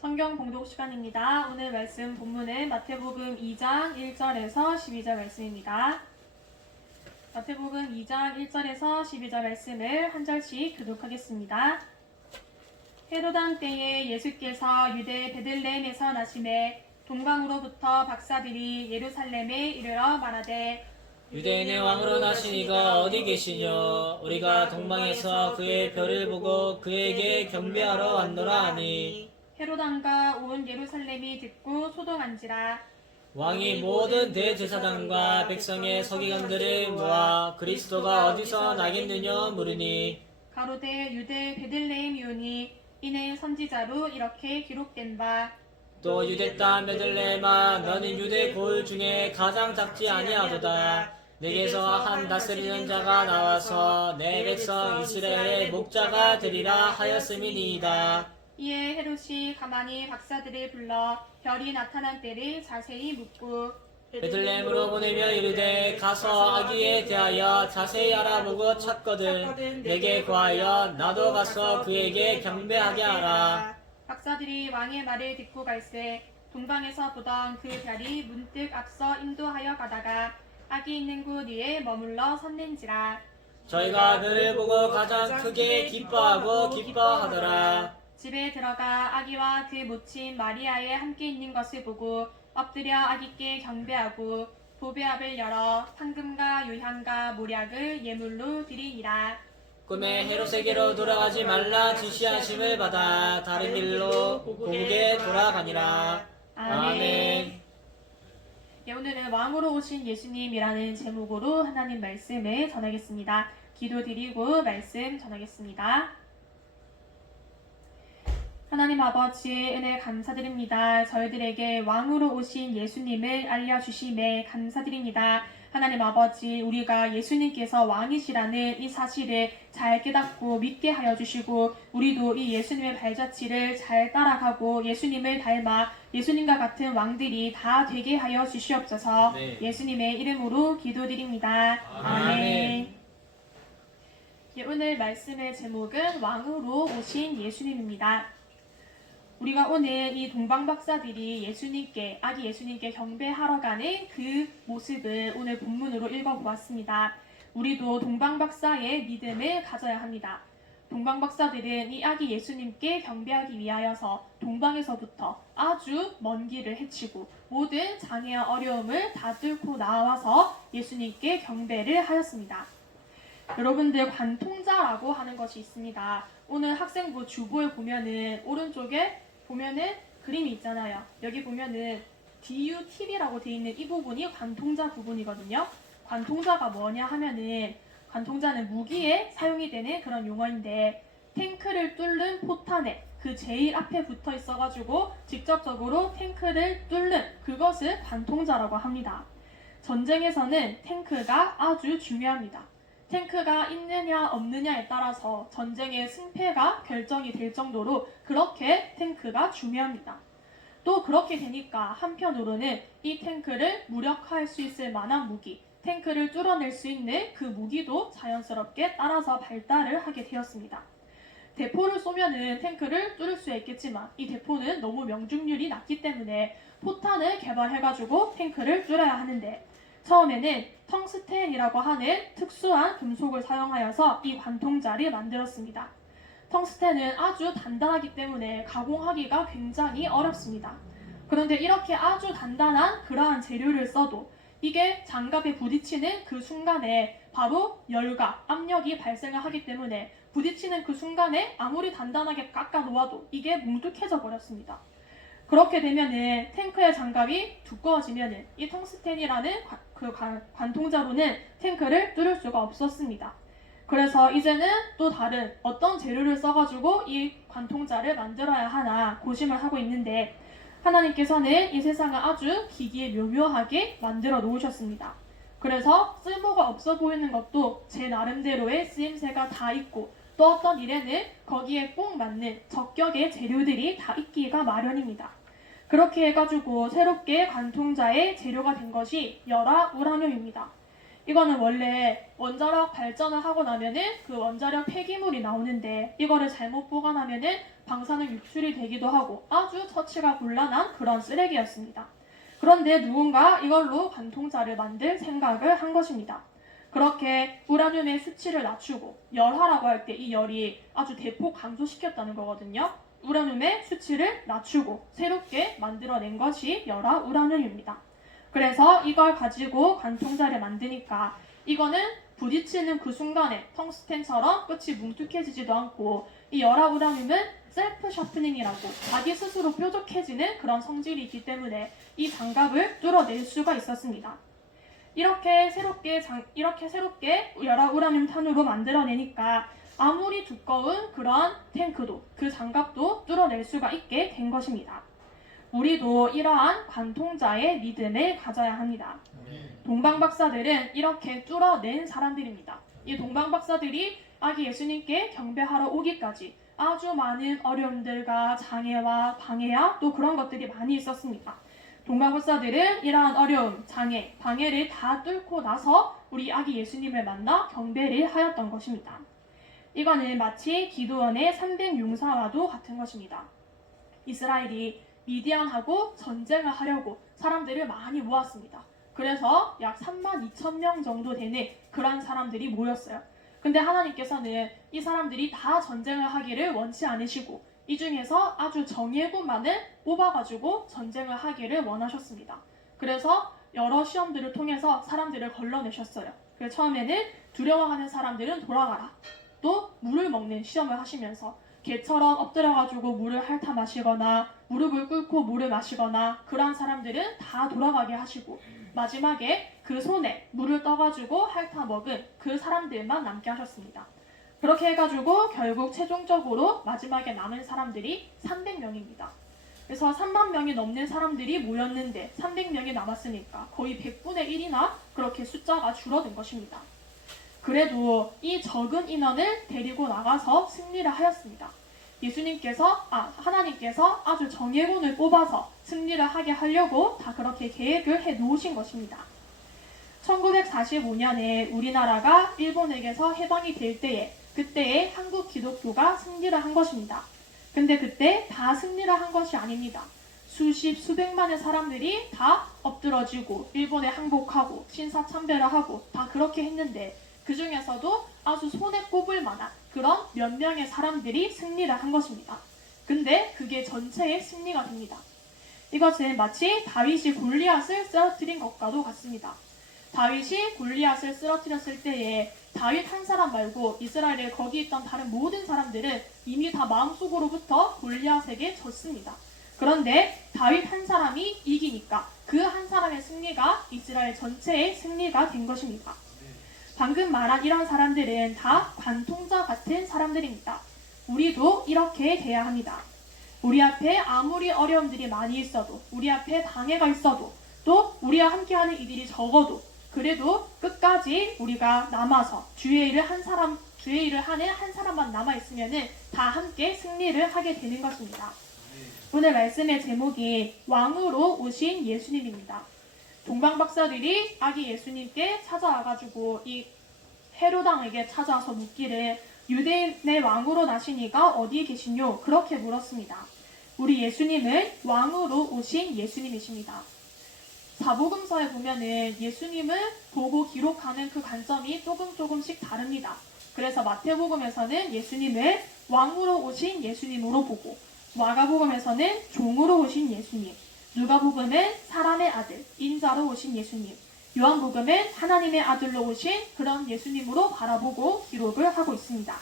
성경 봉독 시간입니다. 오늘 말씀 본문은 마태복음 2장 1절에서 12절 말씀입니다. 마태복음 2장 1절에서 12절 말씀을 한 절씩 교독하겠습니다. 헤로당 때에 예수께서 유대 베들레헴에서 나시매 동방으로부터 박사들이 예루살렘에 이르러 말하되 유대인의 왕으로 나신 이가 어디 계시뇨? 우리가 동방에서 그의 별을 보고 그에게 경배하러 왔노라 하니 헤로당과 온 예루살렘이 듣고 소동한지라. 왕이 모든 대제사장과 백성의 서기관들을 모아 그리스도가 어디서 나겠느냐 물으니 가로되 유대 베들레헴이오니 이는 선지자로 이렇게 기록된 바 또 유대 땅 베들레헴아 너는 유대 고을 중에 가장 작지 아니하도다. 내게서 한 다스리는 자가 나와서 내 백성 이스라엘의 목자가 되리라 하였음이니이다. 이에 헤롯이 가만히 박사들을 불러 별이 나타난 때를 자세히 묻고 베들레헴으로 보내며 이르되 가서 아기에 대하여 자세히 알아보고 찾거든 내게 구하여 나도 가서 그에게 경배하게 하라. 박사들이 왕의 말을 듣고 갈새 동방에서 보던 그 별이 문득 앞서 인도하여 가다가 아기 있는 곳 위에 머물러 섰는지라. 저희가 별을 보고 가장 크게 기뻐하더라. 집에 들어가 아기와 그 모친 마리아에 함께 있는 것을 보고 엎드려 아기께 경배하고 보배압을 열어 황금과 유향과 모략을 예물로 드리니라. 꿈에 헤롯에게로 돌아가지 말라 지시하심을 받아 다른 길로 고국에 돌아가니라. 아멘. 예, 오늘은 왕으로 오신 예수님이라는 제목으로 하나님 말씀을 전하겠습니다. 기도드리고 말씀 전하겠습니다. 하나님 아버지의 은혜 감사드립니다. 저희들에게 왕으로 오신 예수님을 알려주심에 감사드립니다. 하나님 아버지, 우리가 예수님께서 왕이시라는 이 사실을 잘 깨닫고 믿게 하여 주시고 우리도 이 예수님의 발자취를 잘 따라가고 예수님을 닮아 예수님과 같은 왕들이 다 되게 하여 주시옵소서. 네. 예수님의 이름으로 기도드립니다. 아멘. 예, 오늘 말씀의 제목은 왕으로 오신 예수님입니다. 우리가 오늘 이 동방박사들이 아기 예수님께 경배하러 가는 그 모습을 오늘 본문으로 읽어보았습니다. 우리도 동방박사의 믿음을 가져야 합니다. 동방박사들은 이 아기 예수님께 경배하기 위하여서 동방에서부터 아주 먼 길을 헤치고 모든 장애와 어려움을 다 뚫고 나와서 예수님께 경배를 하였습니다. 여러분들 관통자라고 하는 것이 있습니다. 오늘 학생부 주보에 보면은 오른쪽에 보면은 그림이 있잖아요. 여기 보면은 DUTV라고 되어 있는 이 부분이 관통자 부분이거든요. 관통자가 뭐냐 하면은 관통자는 무기에 사용이 되는 그런 용어인데 탱크를 뚫는 포탄에 그 제일 앞에 붙어 있어가지고 직접적으로 탱크를 뚫는 그것을 관통자라고 합니다. 전쟁에서는 탱크가 아주 중요합니다. 탱크가 있느냐 없느냐에 따라서 전쟁의 승패가 결정이 될 정도로 그렇게 탱크가 중요합니다. 또 그렇게 되니까 한편으로는 이 탱크를 무력화할 수 있을 만한 무기, 탱크를 뚫어낼 수 있는 그 무기도 자연스럽게 따라서 발달을 하게 되었습니다. 대포를 쏘면은 탱크를 뚫을 수 있겠지만 이 대포는 너무 명중률이 낮기 때문에 포탄을 개발해가지고 탱크를 뚫어야 하는데 처음에는 텅스텐이라고 하는 특수한 금속을 사용하여서 이 관통자를 만들었습니다. 텅스텐은 아주 단단하기 때문에 가공하기가 굉장히 어렵습니다. 그런데 이렇게 아주 단단한 그러한 재료를 써도 이게 장갑에 부딪히는 그 순간에 바로 열과 압력이 발생을 하기 때문에 부딪히는 그 순간에 아무리 단단하게 깎아 놓아도 이게 뭉툭해져 버렸습니다. 그렇게 되면은 탱크의 장갑이 두꺼워지면은 이 텅스텐이라는 관통자로는 탱크를 뚫을 수가 없었습니다. 그래서 이제는 또 다른 어떤 재료를 써가지고 이 관통자를 만들어야 하나 고심을 하고 있는데 하나님께서는 이 세상을 아주 기기에 묘묘하게 만들어 놓으셨습니다. 그래서 쓸모가 없어 보이는 것도 제 나름대로의 쓰임새가 다 있고 또 어떤 일에는 거기에 꼭 맞는 적격의 재료들이 다 있기가 마련입니다. 그렇게 해가지고 새롭게 관통자의 재료가 된 것이 열화 우라늄입니다. 이거는 원래 원자력 발전을 하고 나면은 그 원자력 폐기물이 나오는데 이거를 잘못 보관하면은 방사능 유출이 되기도 하고 아주 처치가 곤란한 그런 쓰레기였습니다. 그런데 누군가 이걸로 관통자를 만들 생각을 한 것입니다. 그렇게 우라늄의 수치를 낮추고 열하라고 할 때 이 열이 아주 대폭 감소시켰다는 거거든요. 우라늄의 수치를 낮추고 새롭게 만들어낸 것이 열화 우라늄입니다. 그래서 이걸 가지고 관통자를 만드니까 이거는 부딪히는 그 순간에 텅스텐처럼 끝이 뭉툭해지지도 않고 이 열화 우라늄은 셀프 샤프닝이라고 자기 스스로 뾰족해지는 그런 성질이 있기 때문에 이 장갑을 뚫어낼 수가 있었습니다. 이렇게 새롭게 열화 우라늄 탄으로 만들어내니까 아무리 두꺼운 그런 탱크도 그 장갑도 뚫어낼 수가 있게 된 것입니다. 우리도 이러한 관통자의 믿음을 가져야 합니다. 동방박사들은 이렇게 뚫어낸 사람들입니다. 이 동방박사들이 아기 예수님께 경배하러 오기까지 아주 많은 어려움들과 장애와 방해와 또 그런 것들이 많이 있었습니다. 동방박사들은 이러한 어려움, 장애, 방해를 다 뚫고 나서 우리 아기 예수님을 만나 경배를 하였던 것입니다. 이거는 마치 기드온의 300용사와도 같은 것입니다. 이스라엘이 미디안하고 전쟁을 하려고 사람들을 많이 모았습니다. 그래서 약 32,000명 정도 되는 그런 사람들이 모였어요. 근데 하나님께서는 이 사람들이 다 전쟁을 하기를 원치 않으시고 이 중에서 아주 정예군만을 뽑아가지고 전쟁을 하기를 원하셨습니다. 그래서 여러 시험들을 통해서 사람들을 걸러내셨어요. 그래서 처음에는 두려워하는 사람들은 돌아가라. 또 물을 먹는 시험을 하시면서 개처럼 엎드려가지고 물을 핥아 마시거나 무릎을 꿇고 물을 마시거나 그러한 사람들은 다 돌아가게 하시고 마지막에 그 손에 물을 떠가지고 핥아 먹은 그 사람들만 남게 하셨습니다. 그렇게 해가지고 결국 최종적으로 마지막에 남은 사람들이 300명입니다. 그래서 3만 명이 넘는 사람들이 모였는데 300명이 남았으니까 거의 100분의 1이나 그렇게 숫자가 줄어든 것입니다. 그래도 이 적은 인원을 데리고 나가서 승리를 하였습니다. 하나님께서 아주 정예군을 뽑아서 승리를 하게 하려고 다 그렇게 계획을 해 놓으신 것입니다. 1945년에 우리나라가 일본에게서 해방이 될 때에 그때에 한국 기독교가 승리를 한 것입니다. 근데 그때 다 승리를 한 것이 아닙니다. 수백만의 사람들이 다 엎드러지고 일본에 항복하고 신사참배를 하고 다 그렇게 했는데 그 중에서도 아주 손에 꼽을 만한 그런 몇 명의 사람들이 승리를 한 것입니다. 근데 그게 전체의 승리가 됩니다. 이것은 마치 다윗이 골리앗을 쓰러뜨린 것과도 같습니다. 다윗이 골리앗을 쓰러뜨렸을 때에 다윗 한 사람 말고 이스라엘에 거기 있던 다른 모든 사람들은 이미 다 마음속으로부터 골리앗에게 졌습니다. 그런데 다윗 한 사람이 이기니까 그 한 사람의 승리가 이스라엘 전체의 승리가 된 것입니다. 방금 말한 이런 사람들은 다 관통자 같은 사람들입니다. 우리도 이렇게 돼야 합니다. 우리 앞에 아무리 어려움들이 많이 있어도 우리 앞에 방해가 있어도 또 우리와 함께하는 이들이 적어도 그래도 끝까지 우리가 남아서 주의 일을 하는 한 사람만 남아있으면 다 함께 승리를 하게 되는 것입니다. 오늘 말씀의 제목이 왕으로 오신 예수님입니다. 동방박사들이 아기 예수님께 찾아와가지고 이 헤로당에게 찾아와서 묻기를 유대인의 왕으로 나시니가 어디에 계시뇨? 그렇게 물었습니다. 우리 예수님은 왕으로 오신 예수님이십니다. 사복음서에 보면은 예수님을 보고 기록하는 그 관점이 조금씩 다릅니다. 그래서 마태복음에서는 예수님을 왕으로 오신 예수님으로 보고 마가복음에서는 종으로 오신 예수님, 누가복음은 사람의 아들, 인자로 오신 예수님, 요한복음은 하나님의 아들로 오신 그런 예수님으로 바라보고 기록을 하고 있습니다.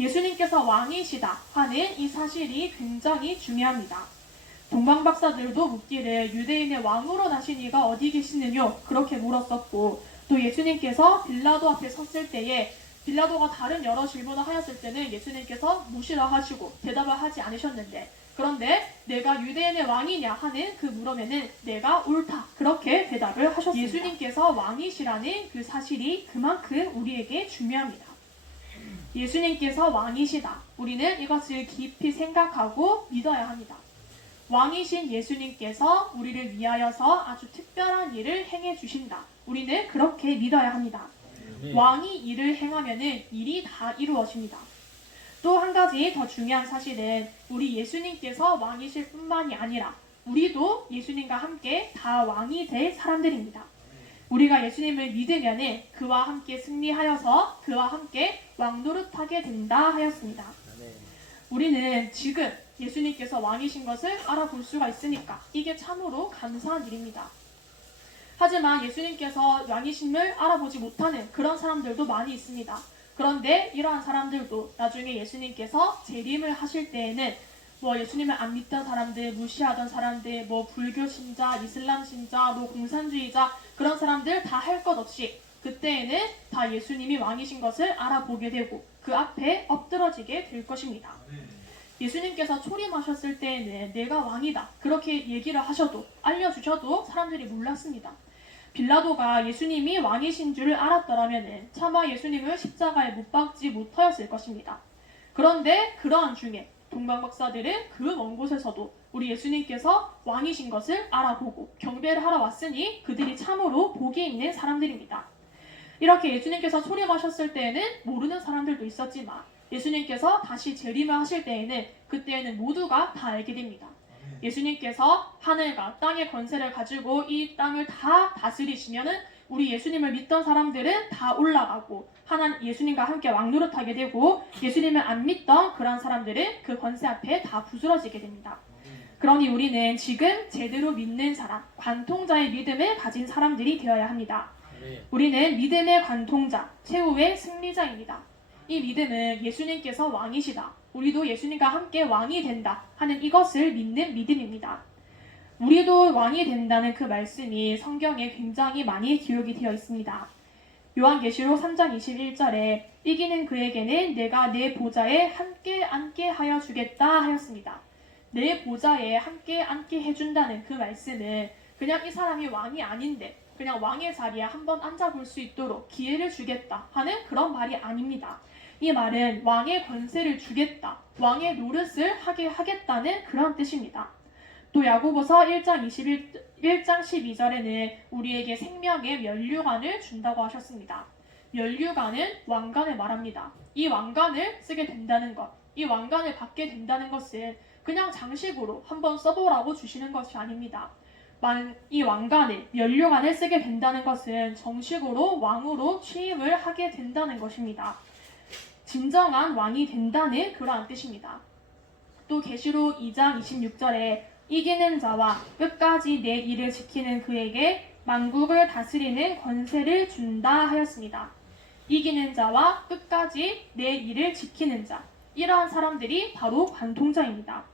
예수님께서 왕이시다 하는 이 사실이 굉장히 중요합니다. 동방박사들도 묻기를 유대인의 왕으로 나신 이가 어디 계시느뇨? 그렇게 물었었고 또 예수님께서 빌라도 앞에 섰을 때에 빌라도가 다른 여러 질문을 하였을 때는 예수님께서 무시를 하시고 대답을 하지 않으셨는데 그런데 내가 유대인의 왕이냐 하는 그 물음에는 내가 옳다 그렇게 대답을 하셨습니다. 예수님께서 왕이시라는 그 사실이 그만큼 우리에게 중요합니다. 예수님께서 왕이시다. 우리는 이것을 깊이 생각하고 믿어야 합니다. 왕이신 예수님께서 우리를 위하여서 아주 특별한 일을 행해 주신다. 우리는 그렇게 믿어야 합니다. 왕이 일을 행하면은 일이 다 이루어집니다. 또 한 가지 더 중요한 사실은 우리 예수님께서 왕이실 뿐만이 아니라 우리도 예수님과 함께 다 왕이 될 사람들입니다. 우리가 예수님을 믿으면 그와 함께 승리하여서 그와 함께 왕노릇하게 된다 하였습니다. 우리는 지금 예수님께서 왕이신 것을 알아볼 수가 있으니까 이게 참으로 감사한 일입니다. 하지만 예수님께서 왕이심을 알아보지 못하는 그런 사람들도 많이 있습니다. 그런데 이러한 사람들도 나중에 예수님께서 재림을 하실 때에는 예수님을 안 믿던 사람들, 무시하던 사람들, 불교 신자, 이슬람 신자, 공산주의자 그런 사람들 다 할 것 없이 그때에는 다 예수님이 왕이신 것을 알아보게 되고 그 앞에 엎드러지게 될 것입니다. 예수님께서 초림하셨을 때에는 내가 왕이다 그렇게 얘기를 하셔도 알려주셔도 사람들이 몰랐습니다. 빌라도가 예수님이 왕이신 줄 알았더라면 차마 예수님을 십자가에 못 박지 못하였을 것입니다. 그런데 그러한 중에 동방박사들은 그 먼 곳에서도 우리 예수님께서 왕이신 것을 알아보고 경배를 하러 왔으니 그들이 참으로 복이 있는 사람들입니다. 이렇게 예수님께서 초림하셨을 때에는 모르는 사람들도 있었지만 예수님께서 다시 재림을 하실 때에는 그때에는 모두가 다 알게 됩니다. 예수님께서 하늘과 땅의 권세를 가지고 이 땅을 다 다스리시면은 우리 예수님을 믿던 사람들은 다 올라가고 예수님과 함께 왕노릇하게 되고 예수님을 안 믿던 그런 사람들은 그 권세 앞에 다 부스러지게 됩니다. 그러니 우리는 지금 제대로 믿는 사람, 관통자의 믿음을 가진 사람들이 되어야 합니다. 우리는 믿음의 관통자, 최후의 승리자입니다. 이 믿음은 예수님께서 왕이시다, 우리도 예수님과 함께 왕이 된다 하는 이것을 믿는 믿음입니다. 우리도 왕이 된다는 그 말씀이 성경에 굉장히 많이 기록이 되어 있습니다. 요한계시록 3장 21절에 이기는 그에게는 내가 내 보좌에 함께 앉게 하여 주겠다 하였습니다. 내 보좌에 함께 앉게 해준다는 그 말씀은 그냥 이 사람이 왕이 아닌데 그냥 왕의 자리에 한번 앉아볼 수 있도록 기회를 주겠다 하는 그런 말이 아닙니다. 이 말은 왕의 권세를 주겠다, 왕의 노릇을 하게 하겠다는 그런 뜻입니다. 또 야고보서 1장 12절에는 우리에게 생명의 면류관을 준다고 하셨습니다. 면류관은 왕관을 말합니다. 이 왕관을 쓰게 된다는 것, 이 왕관을 받게 된다는 것은 그냥 장식으로 한번 써보라고 주시는 것이 아닙니다. 이 왕관을, 면류관을 쓰게 된다는 것은 정식으로 왕으로 취임을 하게 된다는 것입니다. 진정한 왕이 된다는 그러한 뜻입니다. 또 계시록 2장 26절에 이기는 자와 끝까지 내 일을 지키는 그에게 만국을 다스리는 권세를 준다 하였습니다. 이기는 자와 끝까지 내 일을 지키는 자, 이러한 사람들이 바로 관통자입니다.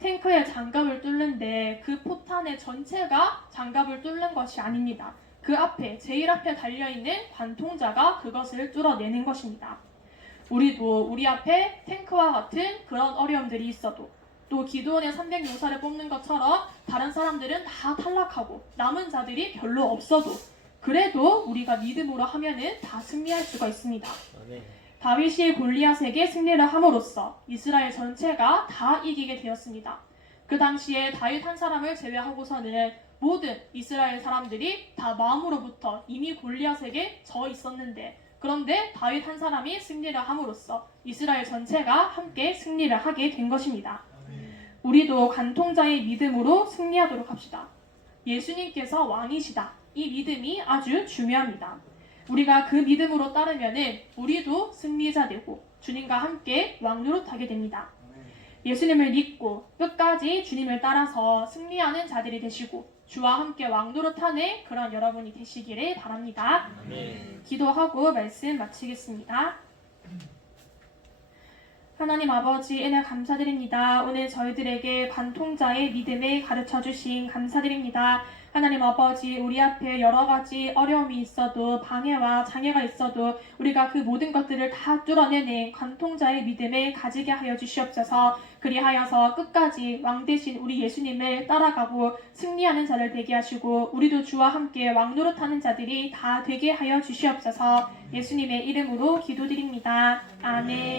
탱크의 장갑을 뚫는데 그 포탄의 전체가 장갑을 뚫는 것이 아닙니다. 그 앞에, 제일 앞에 달려있는 관통자가 그것을 뚫어내는 것입니다. 우리도 우리 앞에 탱크와 같은 그런 어려움들이 있어도 또 기드온의 300용사를 뽑는 것처럼 다른 사람들은 다 탈락하고 남은 자들이 별로 없어도 그래도 우리가 믿음으로 하면은 다 승리할 수가 있습니다. 다윗이 골리앗에게 승리를 함으로써 이스라엘 전체가 다 이기게 되었습니다. 그 당시에 다윗 한 사람을 제외하고서는 모든 이스라엘 사람들이 다 마음으로부터 이미 골리앗에게 져 있었는데 그런데 다윗 한 사람이 승리를 함으로써 이스라엘 전체가 함께 승리를 하게 된 것입니다. 우리도 관통자의 믿음으로 승리하도록 합시다. 예수님께서 왕이시다. 이 믿음이 아주 중요합니다. 우리가 그 믿음으로 따르면은 우리도 승리자 되고 주님과 함께 왕노릇하게 됩니다. 예수님을 믿고 끝까지 주님을 따라서 승리하는 자들이 되시고 주와 함께 왕노릇하는 그런 여러분이 되시기를 바랍니다. 기도하고 말씀 마치겠습니다. 하나님 아버지, 은혜 감사드립니다. 오늘 저희들에게 관통자의 믿음을 가르쳐주신 감사드립니다. 하나님 아버지, 우리 앞에 여러 가지 어려움이 있어도 방해와 장애가 있어도 우리가 그 모든 것들을 다 뚫어내는 관통자의 믿음을 가지게 하여 주시옵소서. 그리하여서 끝까지 왕 대신 우리 예수님을 따라가고 승리하는 자를 되게 하시고 우리도 주와 함께 왕노릇하는 자들이 다 되게 하여 주시옵소서. 예수님의 이름으로 기도드립니다. 아멘.